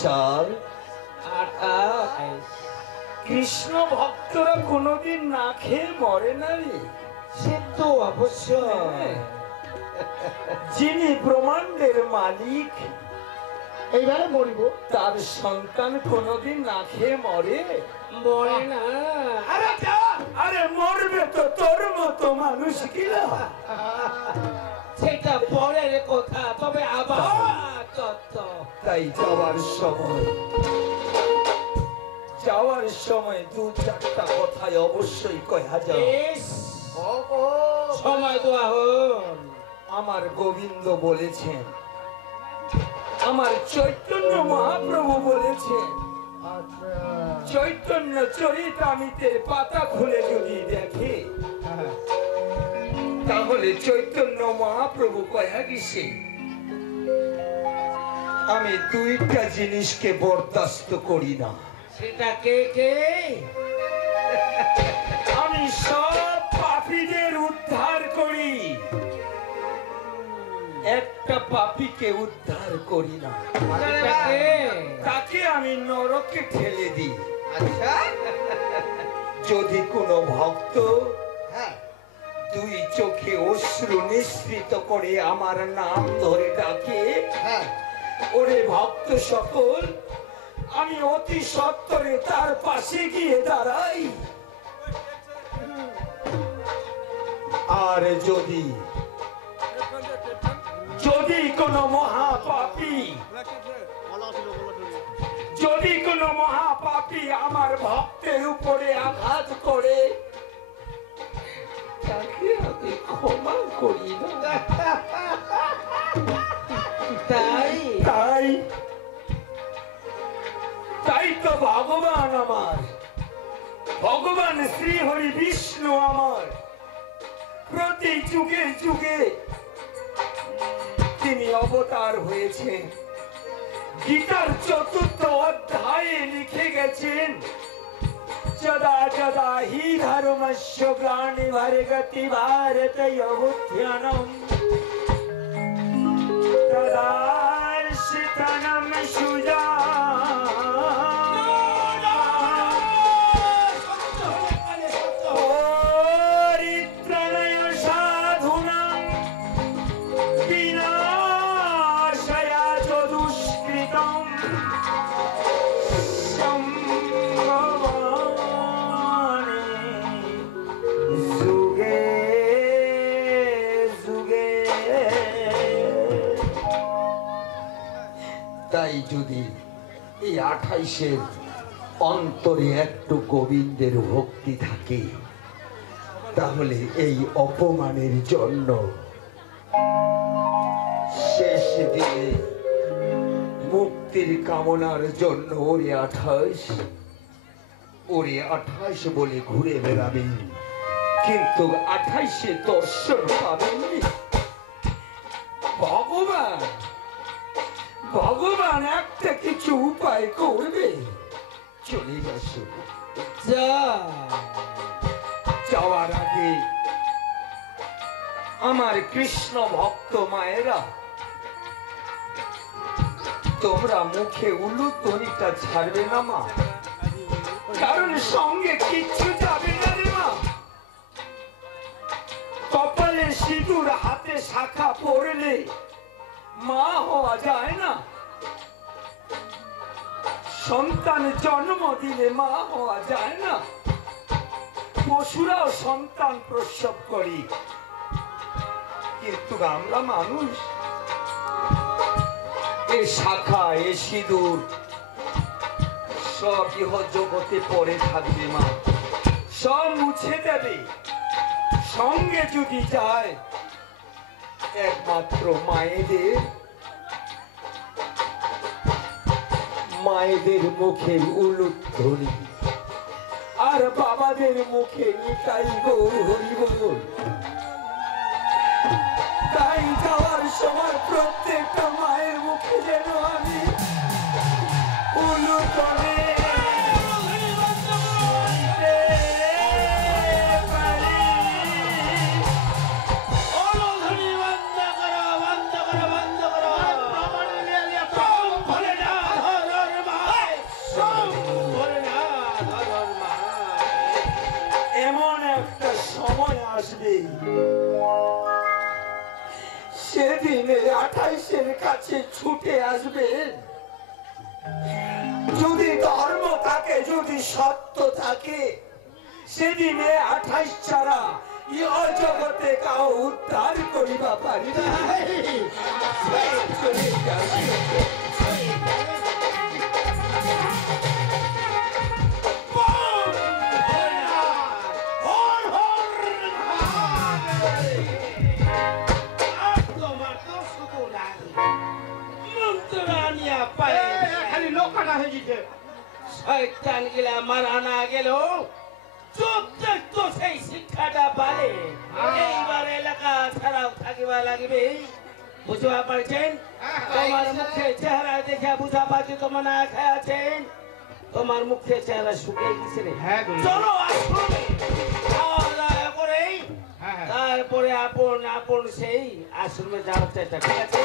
সাল। 28। কৃষ্ণ ভক্তরা কোনোদিন না খেয়ে মরে না রে। সে তো অবশ্যই। যিনি ব্রহ্মাণ্ডের মালিক এইবারে মরিব, তার সন্তান কোনোদিন না খেয়ে মরে? মরে না। আরে মরবে তো তোর মতো মানুষ কিনা। সেটা পরের কথা, তবে আবার তাই যাওয়ার সময় দু চারটা কথায় অবশ্যই কয়া যাও। সময় তো এখন। আমার গোবিন্দ বলেছেন, আমার চৈতন্য মহাপ্রভু বলেছেন, চৈতন্য চরিতামৃতের পাতা খুলে যদি দেখে তাহলে চৈতন্য মহাপ্রভু কয়া গেছে, আমি দুইটা জিনিসকে বরদাস্ত করি না। সেটা কে কে? আমি সব পাপীদের উদ্ধার করি, একটা পাপীকে উদ্ধার করি না। তাকে আমি নরকে ঠেলে দিই। আচ্ছা, যদি কোনো ভক্ত দুই চোখে অশ্রু নিঃসৃত করে আমার নাম ধরে ডাকে, ওরে ভক্ত সকল, আমি অতি সত্বরে তার পাশে গিয়ে দাঁড়াই। আর যদি কোনো মহাপাপী আমার ভক্তের উপরে আঘাত করে, তাকে আমি ক্ষমা করি না। তাই তো ভগবান আমার, ভগবান শ্রী হরি বিষ্ণু আমার প্রতি যুগে যুগে তিনি অবতার হয়েছেন। গীতার ৪র্থ অধ্যায়ে লিখে গেছেন, যদা যদা হি ধর্মস্য গ্লানির্ভবতি ভারতে অভ্যুত্থানম তদা শিতনম তাই যদি এই 28-এর অন্তরে একটু গোবিন্দের ভক্তি থাকে, তাহলে এই অপমানের জন্য শেষ দিনে মুক্তির কামনার জন্য ওরে 28 বলে ঘুরে বেড়াবেন, কিন্তু 28-এ দর্শন পাবেন। ভগবান একটা কিছু উপায় করবে, চলে আসো। যাওয়ার আগে আমার কৃষ্ণ ভক্ত মায়েরা, তোমরা মুখে উলুধ্বনিটা ছাড়বে না মা, কারণ সঙ্গে কিচ্ছু যাবে না রে মা। কপালে সিঁদুর, হাতে শাখা পড়লে মা হওয়া যায় না, সন্তান জন্ম দিলে মা হওয়া যায় না। পশুরাও সন্তান প্রসব করি, কিন্তু আমরা মানুষ। এ শাখা, এ সিঁদুর সব ইহ জগতে পড়ে থাকবে মা, সব মুছে দেবে। সঙ্গে যদি যায় একমাত্র মায়েদের মুখে উলুধ্বনি, আর বাবাদের মুখে নিতাই গৌর হরি বল। তাই যাওয়ার সময় প্রত্যেকটা মায়ের মুখে যেন আমি উলুধ্বনি সময় আসবে সেদিনে 28-এর কাছে ছুটে আসবে। যদি ধর্ম থাকে, যদি সত্য থাকে, সেদিনে 28 ছাড়া ইহ জগতে কাউ উদ্ধার করিবা পারি না। তোমার তো শুধু রানী মন্ত্রানিয়া পায়ে খালি লোক কাটা হয়ে গেছে। শয়তান গিলা মারা না গেল চোদ্দ তো সেই শিক্ষাটা পারে। এইবার এলাকা ছাড়াও থাকিবা লাগবে। বুঝবা পারছেন? তোমার মুখে চেহারা দেখে বুঝা পাচ্ছি তোমার না খেয়ে আছেন। তোমার মুখে চেহারা শুকিয়ে গেছে রে। চলো আশ্রমে খাওয়া দাওয়া করে তারপরে আপন আপন সেই আশ্রমে যাওয়ার চেষ্টা, ঠিক আছে?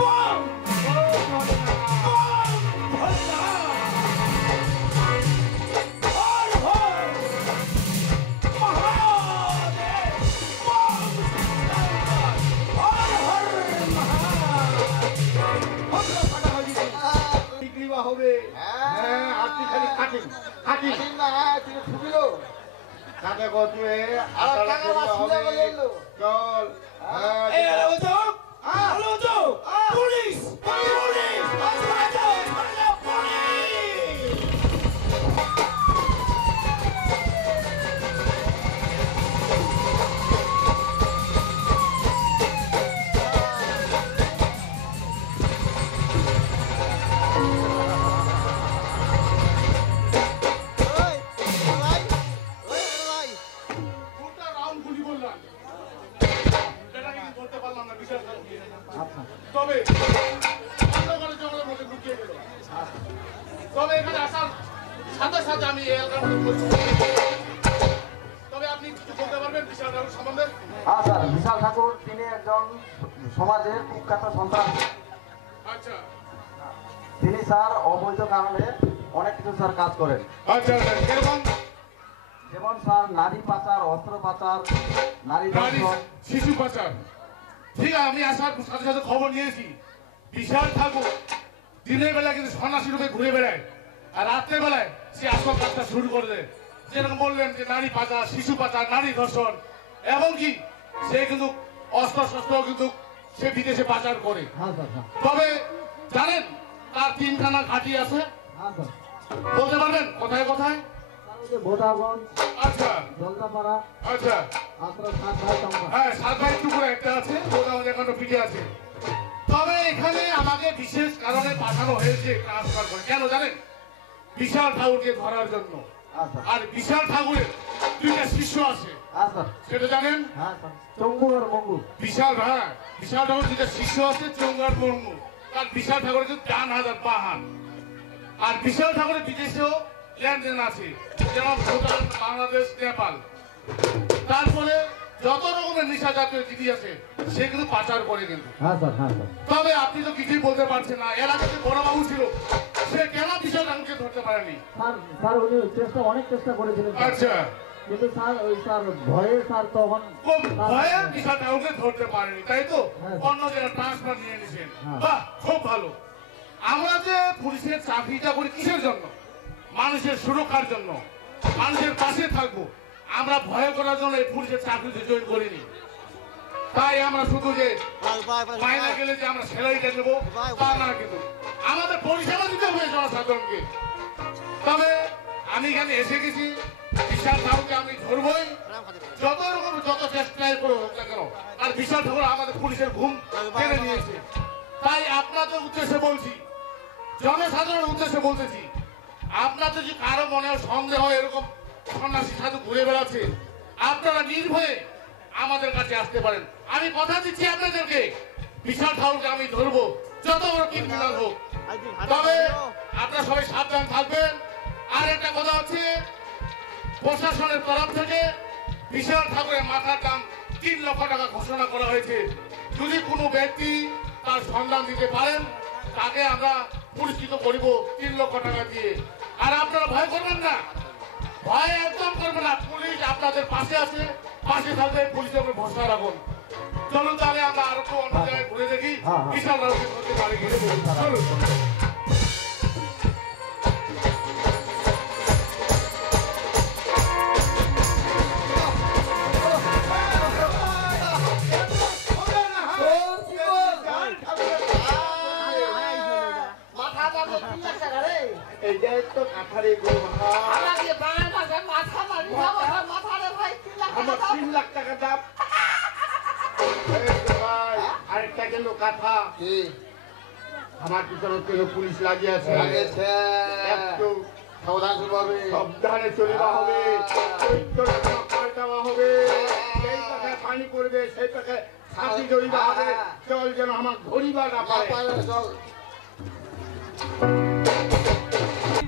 বল! বল! ভোলেনাথ! হর হর মহাদেব! বল! হর হর মহাদেব! বিক্রি বা হবে। হ্যাঁ, আপনি খালি খাটিন খাটিন না তুমি ঠুকিল টাকা কত আর টাকা বাঁচিয়ে গেল চল হ্যাঁ, এই হলো তো হলো তো পুলিশ পুলিশ বাঁচাও বাঁচাও পুলিশ দুটা রাউন্ড গুলি করলাম। এটা কিন্তু বলতে পারলাম না, বিশাল কাজ দিয়ে। তবে অন্ধকারে জঙ্গলের মধ্যে ঢুকিয়ে গেল। তবে এখানে আসার সাথে সাথে আমি এই এলাকার মধ্যে বলছি। তবে আপনি কিছু বলতে পারবেন বিশাল ঠাকুর সম্বন্ধে? হ্যাঁ স্যার, বিশাল ঠাকুর তিনি একজন সমাজের কুখ্যাত সন্তান। আচ্ছা তিনি স্যার অবৈধ কারণে অনেক কিছু স্যার কাজ করেন। আচ্ছা আচ্ছা এরকম যেমন স্যার নারী পাচার, অস্ত্র পাচার, নারী নারী ধর্ষণ। শিশু পাচার। ঠিক আছে, আমি আসার সাথে সাথে খবর নিয়েছি বিশাল ঠাকুর দিনের বেলা কিন্তু সন্ন্যাসী রূপে ঘুরে বেড়ায়, আর রাত্রের বেলায় সে আসল কাজটা শুরু করে দেয়। যেরকম বললেন যে নারী পাচার, শিশু পাচার, নারী ধর্ষণ, এবং কি সে কিন্তু অস্ত্র শস্ত্র কিন্তু সে বিদেশে পাচার করে। হ্যাঁ স্যার, হ্যাঁ তবে জানেন তার 3খানা ঘাঁটি আছে, হ্যাঁ স্যার। বলতে পারবেন কোথায় কোথায়? স্যার, ওই যে বোদাগঞ্জ, আচ্ছা জলদাপাড়া, আচ্ছা আত্রা, সাত ভাই টঙ্কা। হ্যাঁ, 7 ভাই টুকুর একটা আছে, গোদাম এখনো পিঠে আছে। তবে এখানে আমাকে বিশেষ কারণে পাঠানো হয়েছে ট্রান্সফার করে। কেন জানেন? বিশাল ঠাকুরকে ধরার জন্য। হ্যাঁ স্যার, আর বিশাল ঠাকুরের 2টা শিষ্য আছে, হ্যাঁ স্যার, সেটা জানেন? হ্যাঁ স্যার। চঙ্গু আর মঙ্গু। বিশাল বিশাল ঠাকুর 2টা শিষ্য আছে, চঙ্গার মর্মু। আর বিশাল ঠাকুরের কিন্তু ডান হাত আর বাঁ হাত। আর বিশাল ঠাকুরের বিদেশেও লেনদেন আছে, যেমন ভুটান, বাংলাদেশ, নেপাল। তারপরে যত রকমের নেশা জাতীয় জিনিস আছে সে কিন্তু পাচার করে কিন্তু। হ্যাঁ স্যার, হ্যাঁ স্যার। তবে আপনি তো কিছুই বলতে পারছেন না, এলাকাতে বড় বাবু ছিল, সে কেন বিশাল ঠাকুরকে ধরতে পারেনি? স্যার, স্যার উনি অনেক চেষ্টা করেছিলেন স্যার। আচ্ছা, কিন্তু স্যার ওই স্যার ভয়ে স্যার তখন খুব ভয়ে বিশাল ঠাকুরকে ধরতে পারেনি, তাই তো? হ্যাঁ। অন্য জায়গায় ট্রান্সফার নিয়ে নিয়েছেন। হ্যাঁ। বাহ, খুব ভালো। আমরা যে পুলিশের চাকরিটা করি কিসের জন্য? মানুষের সুরক্ষার জন্য, মানুষের পাশে থাকবো। আমরা ভয় করার জন্য এই পুলিশের চাকরিতে জয়েন করিনি। তাই আমরা শুধু যে মাইনা গেলে যে আমরা স্যালারিটা নেবো তা না, কিন্তু আমাদের পরিষেবা দিতে হবে জনসাধারণকে। তবে আমি এখানে এসে গেছি, বিশাল ঠাকুরকে আমি ধরবই, যত রকম যত চেষ্টাই করে হোক না কেন। আর বিশাল ঠাকুর আমাদের পুলিশের ঘুম কেড়ে নিয়েছে। তাই আপনাদের উদ্দেশ্যে বলছি, জনসাধারণের উদ্দেশ্যে বলতেছি, আপনাদের যদি কারো মনে সন্দেহ হয় এরকম সন্ন্যাসীর সাথে ঘুরে বেড়াচ্ছে, আপনারা নির্ভয়ে আমাদের কাছে আসতে পারেন। আমি কথা দিচ্ছি আপনাদেরকে, বিশাল ঠাকুরকে আমি ধরবো, যত বড় ক্রিমিনাল হোক। তবে আপনারা সবাই সাবধান থাকবেন। আর একটা কথা হচ্ছে, প্রশাসনের তরফ থেকে বিশাল ঠাকুরের মাথার দাম 3 লক্ষ টাকা ঘোষণা করা হয়েছে। যদি কোনো ব্যক্তি তার সন্ধান দিতে পারেন, তাকে আমরা পুরস্কৃত করিব 3 লক্ষ টাকা দিয়ে। আর আপনারা ভয় করবেন না, ভয় একদম করবেন না, পুলিশ আপনাদের পাশে আছে, পাশে থাকলে পুলিশের উপর ভরসা রাখুন। চলুন তাহলে আমরা আরো একটু অন্য জায়গায় ঘুরে দেখি বিশাল রাউন্ডের মধ্যে বাড়ি গিয়ে চলুন। এইটাই তো কাঠারে গরু আমার 3 লাখ টাকা দাম। আরেকটা গেল কাঠা, আমার পিছনে কেন পুলিশ লাগিয়ে আছে, একটু সাবধানে চলিবা হবে, পাল্টাবা হবে, সেই টাকায় পানি পড়বে, সেই টাকায় ফাঁসি ধরিবা হবে, চল যেন আমার ধরিবা না পারে।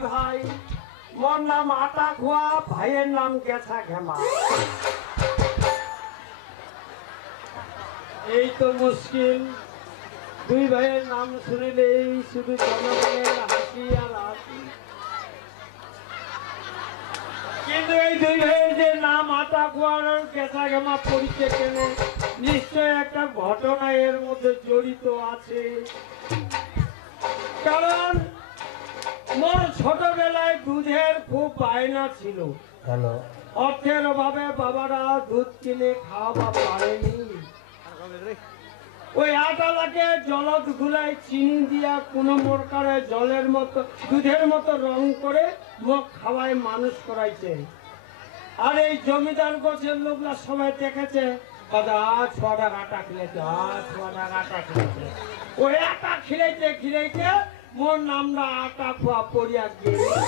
ভাই মোর নাম আটা খোয়া, ভাইয়ের নাম গেছা ঘেমা। এই তো মুশকিল, দুই ভাইয়ের নাম শুনিলেই শুধু জনগণের হাসি আর হাসি। কিন্তু এই দুই ভাইয়ের যে নাম আটা খোয়ার গেছা ঘেমা পড়িতে কেনে, নিশ্চয় একটা ঘটনা এর মধ্যে জড়িত আছে। কারণ মোর ছোটবেলায় দুধের খুব বায়না ছিল। অর্থের অভাবে বাবারা দুধ কিনে খাওয়া পারেনি। ওই আটালাকে জলত গুলাই চিনি দিয়া কোনো প্রকারে জলের মতো দুধের মতো রং করে মুখ খাওয়ায় মানুষ করাইছে। আর এই জমিদার গোছের লোকরা সবাই দেখেছে, ছোটা আটা খিলাইছে, ছোটা আটা খিলাইছে। ওই আটা খিলাইতে খিলাইতে মোর নামটা আটা খোয়া পড়িয়া গিয়েছে।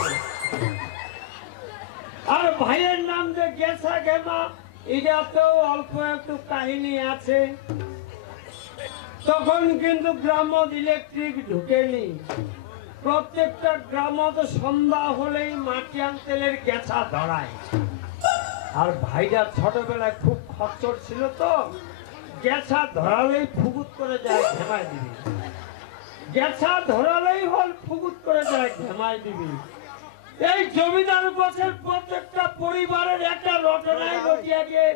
আর ভাইয়ের নাম যে গেছা ঘেমা, এটাতেও অল্প একটু কাহিনী আছে। তখন কিন্তু গ্রাম ইলেকট্রিক ঢুকেনি। প্রত্যেকটা গ্রাম সন্ধ্যা হলেই মাটিয়ান তেলের গেছা ধরায়। আর ভাইটা ছোটবেলায় খুব খচ্চর ছিল, তো গেছা ধরালেই ফুগুত করে যায় ঘেমায় দিবি, গেছা ধরালেই হল ফুগুত করে যায় ঘেমায় দিবি। এই জমিদার গোছের প্রত্যেকটা পরিবারের একটা রটনায় রটিয়া গিয়ে,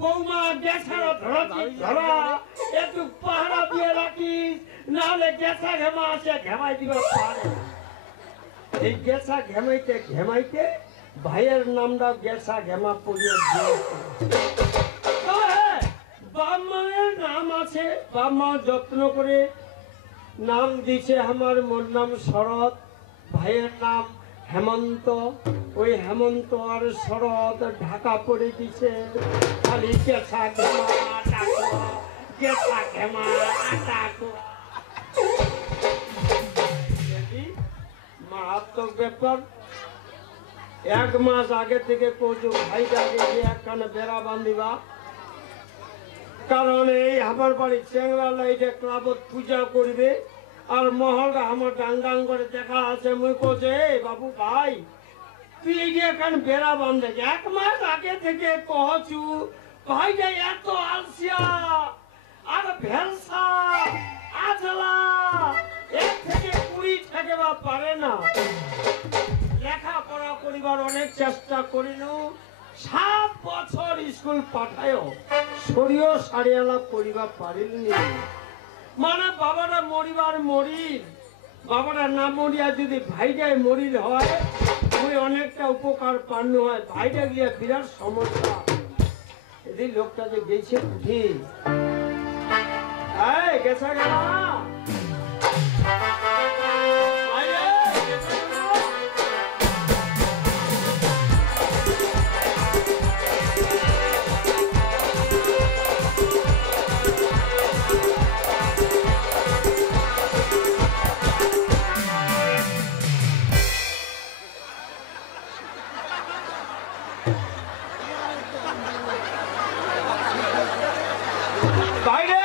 বৌমা গেছারা ধরা একটু পাহারা দিয়ে রাখিস, নাহলে গেছা ঘেমা আসে ঘেমাই দিবা পারে। এই গেছা ঘেমাইতে ঘেমাইতে ভাইয়ের নামটা গেছা ঘেমা পড়িয়া গিয়েছে। বাপ মায়ের নাম আছে, বাপ মা যত্ন করে নাম দিছে। আমার মোর নাম শরৎ, ভাইয়ের নাম হেমন্ত। ওই হেমন্ত আর শরৎ ঢাকা পড়ে দিছে খালি গেছা ঘেমা আটা খোয়া, গেছা ঘেমা আটা খোয়া। মারাত্মক ব্যাপার। 1 মাস আগে থেকে কচু ভাইটাকে একখানে বেড়া বান্ধিবা। কারণ এই আমার বাড়ির চেংরা লাইটে ক্লাবত পূজা করবে, আর মহলটা আমার ডাং ডাং করে দেখা আছে। মুই কোচে বাবু ভাই তুই এই যে এখন বেড়া বান্ধে 1 মাস আগে থেকে কহছু, ভাইটা এত আলসিয়া আর ভেলসা আজলা, 1 থেকে 20 থেকে বা পারে না। লেখাপড়া করিবার অনেক চেষ্টা করিনু, 7 বছর স্কুল পাঠায়ও শরীয় সারিয়ালা করিবার পারিনি। মানে বাবারা মরিবার মরিল, বাবারা না মরিয়া যদি ভাইটাই মরিল হয়, ওই অনেকটা উপকার পান্ন হয়। ভাইটা গিয়ে বিরাট সমস্যা। এদিন লোকটা যে গেছে বুঝি গেছা গেলা বাইরে